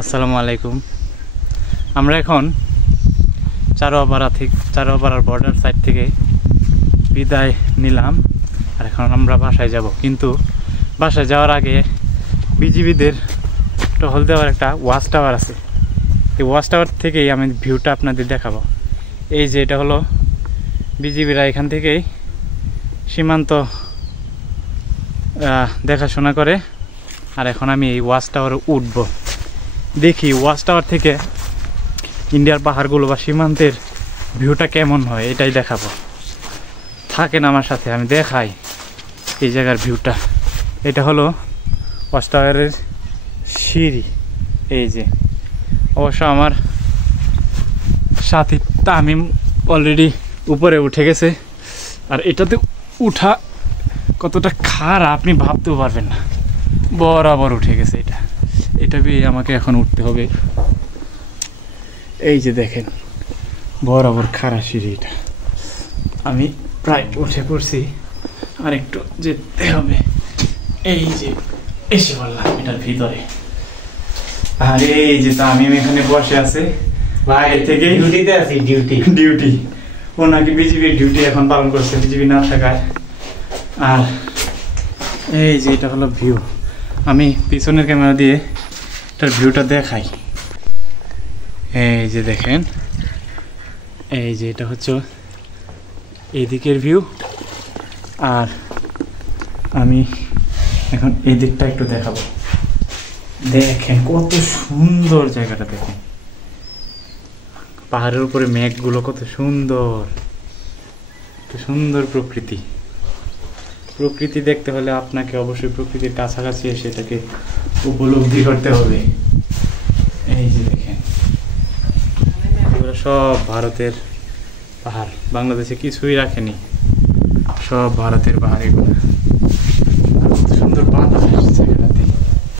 আসসালামু আলাইকুম। আমরা এখন চারোপাড়ার বর্ডার সাইড থেকে বিদায় নিলাম, আর এখন আমরা বাসায় যাব। কিন্তু বাসায় যাওয়ার আগে বিজিবিদের টহল দেওয়ার একটা ওয়াচ টাওয়ার আছে। এই ওয়াচ টাওয়ার থেকেই আমি ভিউটা আপনাদের দেখাবো। এই যে এটা হলো বিজিবিরা এখান থেকেই সীমান্ত দেখাশোনা করে। আর এখন আমি এই ওয়াচ টাওয়ারে উঠব, দেখি ওয়াচ টাওয়ার থেকে ইন্ডিয়ার পাহাড়গুলো বা সীমান্তের ভিউটা কেমন হয় এটাই দেখাবো। থাকেন আমার সাথে, আমি দেখাই এই জায়গার ভিউটা। এটা হলো ওয়াচ টাওয়ারের সিঁড়ি। এই যে অবশ্য আমার সাথী তামিম অলরেডি উপরে উঠে গেছে, আর এটাতে উঠা কতটা খারাপ আপনি ভাবতেও পারবেন না। বরাবর উঠে গেছে এটা বেয়ে আমাকে এখন উঠতে হবে। এই যে দেখেন বরাবর খাড়া সিঁড়ি, এটা আমি প্রায় উঠে পড়ছি, আর একটু যেতে হবে। এই যে এসে বললাম এটার ভিতরে, আর এই যে তামিম এখানে বসে আছে বাইরে থেকে ডিউটিতে আছি। ডিউটি ও নাকি বিজিবির ডিউটি এখন পালন করছে বিজিবি না থাকায়। আর এই যে এটা হলো ভিউ, আমি পিছনের ক্যামেরা দিয়ে এটার ভিউটা দেখাই। এই যে দেখেন, এই যে এটা হচ্ছে এই দিকের ভিউ, আর আমি এখন এই দিকটা একটু দেখাবো। দেখেন কত সুন্দর জায়গাটা, দেখেন পাহাড়ের উপরে মেঘগুলো কত সুন্দর, সুন্দর প্রকৃতি দেখতে হলে আপনাকে অবশ্যই প্রকৃতির কাছাকাছি এসে এটাকে উপলব্ধি করতে হবে। এই যে দেখেন এগুলো সব ভারতের পাহাড়, বাংলাদেশে কিছুই রাখেনি, সব ভারতের পাহাড়। এগুলো সুন্দর বাতাস জায়গাটাতে।